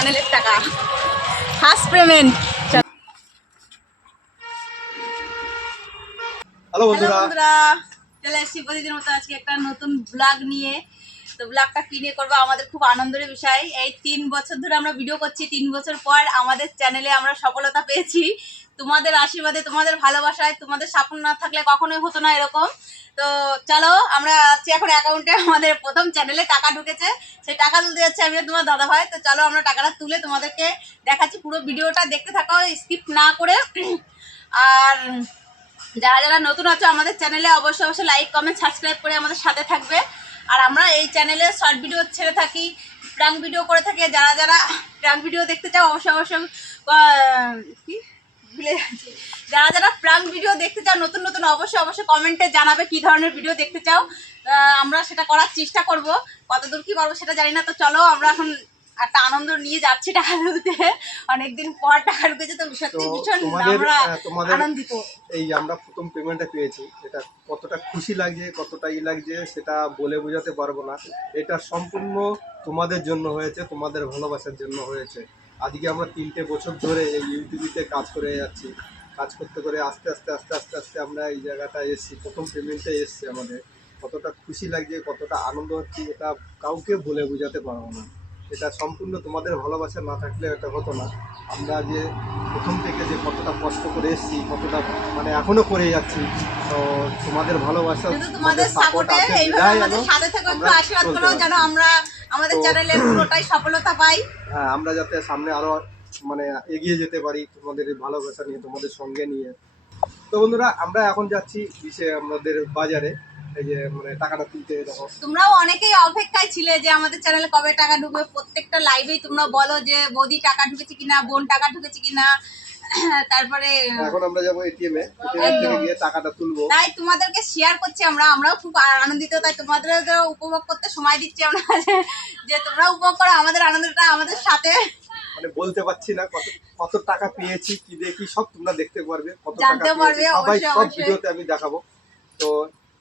চ্যানেলের টাকা first payment. Hello বন্ধুরা, চলে এসেছি প্রতিদিনের মতো আজকে একটা নতুন ব্লগ নিয়ে। তো ব্লগটা কি নিয়ে করবো, আমাদের খুব আনন্দের বিষয়। এই 3 বছর ধরে আমরা ভিডিও করছি, 3 বছর পর আমাদের চ্যানেলে আমরা সফলতা পেয়েছি। তোমাদের আশীর্বাদে, তোমাদের ভালোবাসায়, তোমাদের সাপোর্ট না থাকলে কখনোই হতো না এরকম। তো চলো, আমরা আছি এখন অ্যাকাউন্টে, আমাদের প্রথম চ্যানেলে টাকা ঢুকেছে, সেই টাকা তুলতে যাচ্ছে আমি তোমার দাদা ভাই। তো চলো আমরা টাকাটা তুলে তোমাদেরকে দেখাচ্ছি, পুরো ভিডিওটা দেখতে থাকো স্কিপ না করে। আর যারা যারা নতুন আছো আমাদের চ্যানেলে অবশ্যই অবশ্যই লাইক কমেন্ট সাবস্ক্রাইব করে আমাদের সাথে থাকবে। আর আমরা এই চ্যানেলে শর্ট ভিডিও ছেড়ে থাকি, প্র্যাঙ্ক ভিডিও করে থাকি। যারা যারা প্র্যাঙ্ক ভিডিও দেখতে চাও অবশ্যই অবশ্যই কি ভুলে যাচ্ছি, যারা যারা প্র্যাঙ্ক ভিডিও দেখতে চাও নতুন নতুন অবশ্যই অবশ্যই কমেন্টে জানাবে কি ধরনের ভিডিও দেখতে চাও। আমরা সেটা করার চেষ্টা করব, কতদূর কি পারবো সেটা জানি না। তো চলো আমরা এখন একটা আনন্দ নিয়ে যাচ্ছি টাকা তুলতে, অনেকদিন পর টাকা ঢুকেছে, তো সত্যি ভীষণ আমরা আনন্দিত। এই আমরা প্রথম পেমেন্টটা পেয়েছি, এটা কতটা খুশি লাগছে, কতটা লাগছে সেটা বলে বোঝাতে পারবো না। এটা সম্পূর্ণ তোমাদের জন্য হয়েছে, তোমাদের ভালোবাসার জন্য হয়েছে। আজকে আমরা 3টে বছর ধরে এই ইউটিউবিতে কাজ করে যাচ্ছি, কাজ করতে করে আস্তে আস্তে আস্তে আস্তে আস্তে আমরা এই জায়গাটা এসেছি, প্রথম পেমেন্টে এসেছি। আমাদের কতটা খুশি লাগছে, কতটা আনন্দ হচ্ছে, এটা কাউকে বলে বোঝাতে পারবো না। এটা সম্পূর্ণ তোমাদের ভালোবাসা না থাকলে এটা হতো না। আমরা যে প্রথম থেকে যে কতটা কষ্ট করে এসেছি, কতটা মানে এখনো করে যাচ্ছি, তো তোমাদের ভালোবাসা, তোমাদের সাপোর্টে এইভাবে আমাদের সাথে থেকে একটু আশীর্বাদ করো যেন আমরা আমাদের চ্যানেলে পুরোটাই সফলতা পাই। হ্যাঁ, আমরা যাতে সামনে আরো মানে এগিয়ে যেতে পারি তোমাদের ভালোবাসা নিয়ে, তোমাদের সঙ্গে নিয়ে। তো বন্ধুরা, আমরা এখন যাচ্ছি আমাদের বাজারে, এই যে মানে টাকাটা তুলতে। দেখো তোমরাও অনেকেই অপেক্ষায় ছিলে যে আমাদের চ্যানেলে কবে টাকা ঢুকবে। প্রত্যেকটা লাইভেই তোমরা বলো যে বৌদি টাকা ঢুকেছে কিনা, বোন টাকা ঢুকেছে কিনা। তারপরে এখন আমরা যাবো এটিএম থেকে গিয়ে টাকাটা তুলবো। তাই তোমাদেরকে শেয়ার করছি, আমরাও খুব আনন্দিত। তাই তোমাদের উপভোগ করতে সময় দিচ্ছি আমরা, যে তোমরা উপভোগ করো আমাদের আনন্দটা আমাদের সাথে। মানে বলতে পারছি না কত টাকা পেয়েছি, কি দেখি সব তোমরা দেখতে পারবে, কত জানতে পারবে সবাই সব ভিডিওতে আমি দেখাবো। তো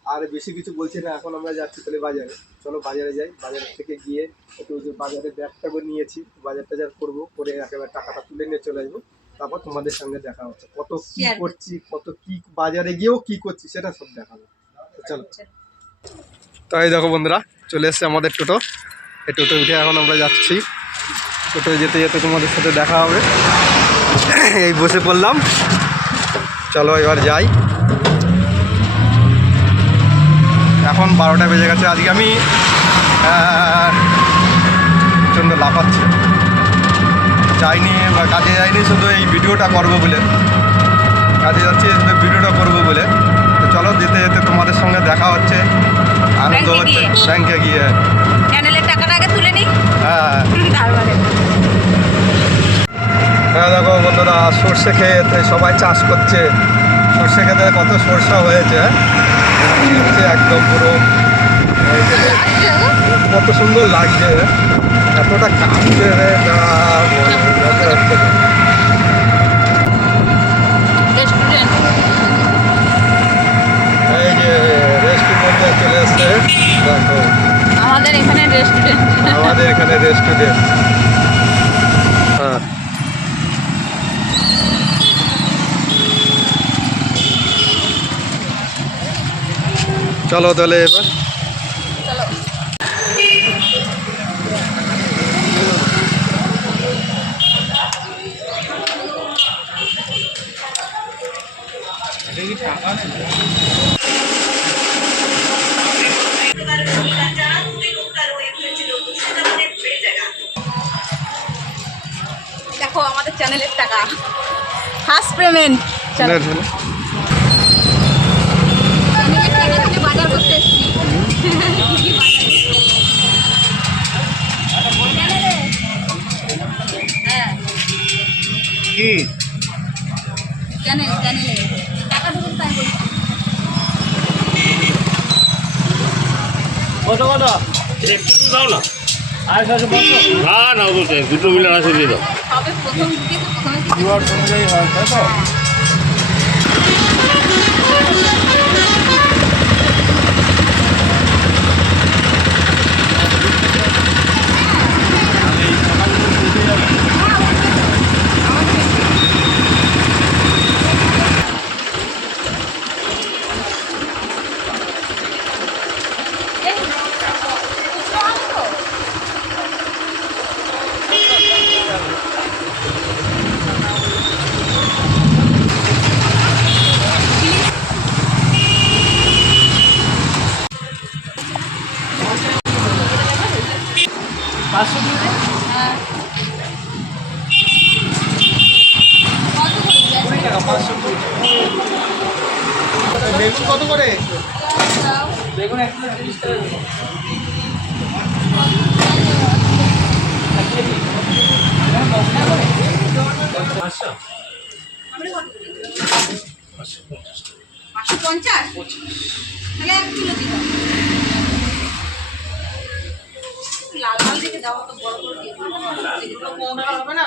আর বেশি কিছু বলছি না, এখন আমরা যাচ্ছি তাহলে বাজারে। চলো বাজারে যাই, বাজার থেকে গিয়ে একটু যে বাজারে ব্যাগটা নিয়েছি, বাজার টাজার করবো, করে একেবারে টাকাটা তুলে নিয়ে চলে আসবো। তারপর তোমাদের সঙ্গে দেখা হচ্ছে, কত কি করছি, কত কি বাজারে গিয়েও কি করছি সেটা সব দেখাবো। চলো। তাই দেখো বন্ধুরা, চলে এসছে আমাদের টোটো। এই টোটো উঠে এখন আমরা যাচ্ছি। টোটো যেতে যেতে তোমাদের সাথে দেখা হবে। এই বসে পড়লাম, চলো এবার যাই। এখন 12টা বেজে গেছে। আজকে আমি প্রচণ্ড লাফাচ্ছি, যাইনি বা কাজে যাইনি, শুধু এই ভিডিওটা করবো বলে। কাজে যাচ্ছি শুধু ভিডিওটা করবো বলে। তো চলো, যেতে যেতে তোমাদের সঙ্গে দেখা হচ্ছে, আনন্দ হচ্ছে। ব্যাংকে গিয়ে চ্যানেলের টাকাটা আগে তুলে নিই। হ্যাঁ, তারপরে হ্যাঁ দেখো বন্ধুরা, সর্ষে খেতে সবাই চাষ করছে। সর্ষে খেতে কত সরষা হয়েছে, একদম পুরো কত সুন্দর লাগছে, এতটা কাঁপছে। এই যে রেস্টুরেন্টে চলে এসছে, দেখো আমাদের এখানে রেস্টুরেন্ট। হ্যাঁ, চলো তাহলে এবার। দেখো আমাদের চ্যানেলের টাকা ফার্স্ট পেমেন্ট। চ্যানেলের টাকা থেকে বাজার করতে এসেছি। হ্যাঁ, কি চ্যানেলে টাকা ঢুকেছে তাই বলছি। কত একটু দাও না, আর না বলতে দুটো মিলে আসে দিয়ে দাও। সবে প্রথম ঢুকেছে, প্রথমে অনুযায়ী হয়, তাই তো। 500 দিয়ে দিই। হ্যাঁ কত করে 20 টাকা 500 বেগুন কত করে? দাও বেগুন 1 কিলো 30 টাকা দেবো। আমরা কত করে 550 তাহলে 1 কিলো দিলাম লাল লাল দেখে দাও তো বড় বড় দিয়ে হবে না?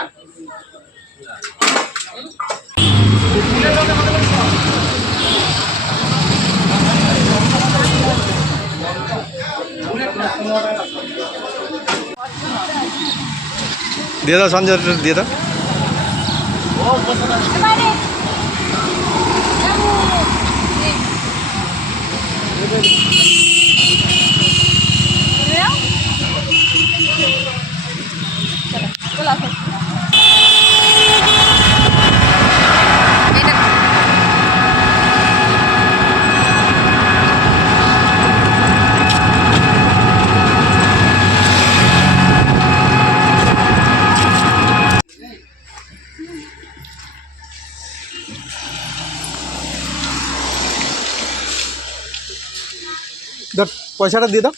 দিয়ে দাও সঞ্জয় দিয়ে দাও। এবারে দাও পয়সাটা দিয়ে দাও।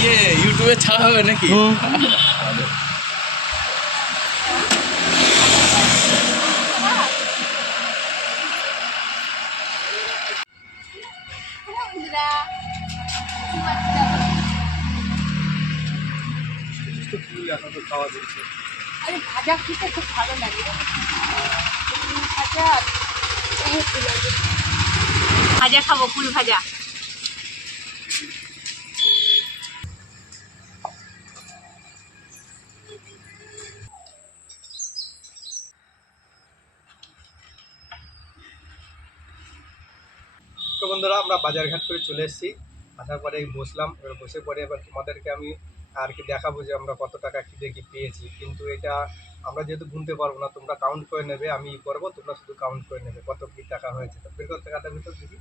ইয়ে ইউটিউবে ছাড়া হবে নাকি? খাওয়া দিচ্ছে। আরে ভাজা খেতে খুব ভালো লাগে ভাজা ভাজা খাবো ফুল ভাজা তো বন্ধুরা আমরা বাজারঘাট করে চলে এসেছি, আসার পরে বসলাম, এবার বসে পরে এবার তোমাদেরকে আমি আর কি দেখাবো যে আমরা কত টাকা কী দেখি পেয়েছি। কিন্তু এটা আমরা যেহেতু গুনতে পারবো না, তোমরা কাউন্ট করে নেবে, আমি ই করবো, তোমরা শুধু কাউন্ট করে নেবে কত কী টাকা হয়েছে। তো বের কর টাকাটার ভিতর দেখি।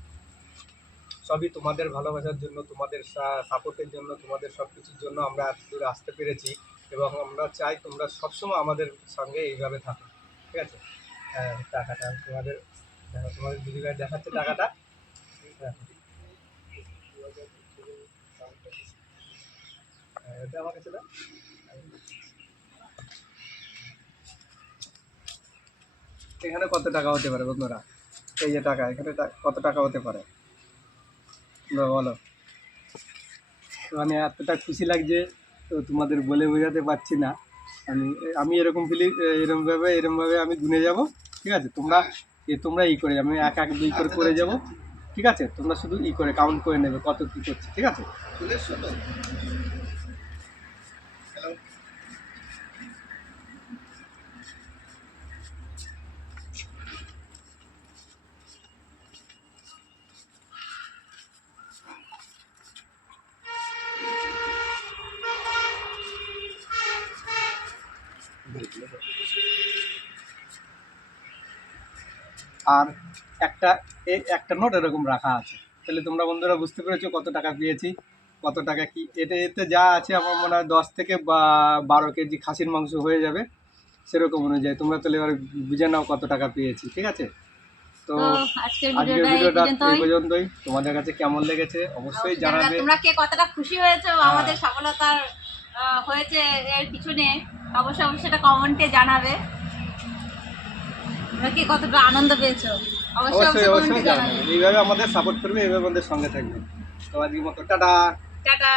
সবই তোমাদের ভালোবাসার জন্য, তোমাদের সাপোর্টের জন্য, তোমাদের সব কিছুর জন্য আমরা এত দূরে আসতে পেরেছি এবং আমরা চাই তোমরা সবসময় আমাদের সঙ্গে এইভাবে থাকো, ঠিক আছে? হ্যাঁ টাকাটা তোমাদের দেখো, তোমাদের দিদিভাই দেখাচ্ছে টাকাটা। এটা আমার কাছে দাও। এখানে কত টাকা হতে পারে বন্ধুরা? এই যে টাকা, এখানে কত টাকা হতে পারে তোমরা বলো। মানে এতটা খুশি লাগছে তো তোমাদের বলে বোঝাতে পারছি না। আমি এরকম এরমভাবে আমি গুনে যাব, ঠিক আছে? তোমরা ই করে, আমি 1 1 2 করে যাব, ঠিক আছে? তোমরা শুধু ই করে কাউন্ট করে নেবে কত কী করছে, ঠিক আছে? আর একটা নোট এরকম রাখা আছে। তাহলে তোমরা বন্ধুরা বুঝতে পেরেছো কত টাকা পেয়েছি, কত টাকা কি। এতে যা আছে আমার মনে হয় 10 থেকে 12 কেজি খাসির মাংস হয়ে যাবে, সেরকম অনুযায়ী তোমরা তাহলে এবার বুঝে নাও কত টাকা পেয়েছি, ঠিক আছে? তো আজকের আজকের ভিডিওটা ভিডিওটা এই পর্যন্তই। তোমাদের কাছে কেমন লেগেছে অবশ্যই জানাবে। তোমরা কে কতটা খুশি হয়েছো আমাদের সফলতার হয়েছে এর পিছনে, অবশ্যই সেটা কমেন্টে জানাবে। তোমরা কে কতটা আনন্দ পেয়েছো অবশ্যই কমেন্টে জানাবে। এইভাবে আমাদের সাপোর্ট করবে, এইভাবে আমাদের সঙ্গে থাকবে। তো আজকের মতো টাটা। টাটা।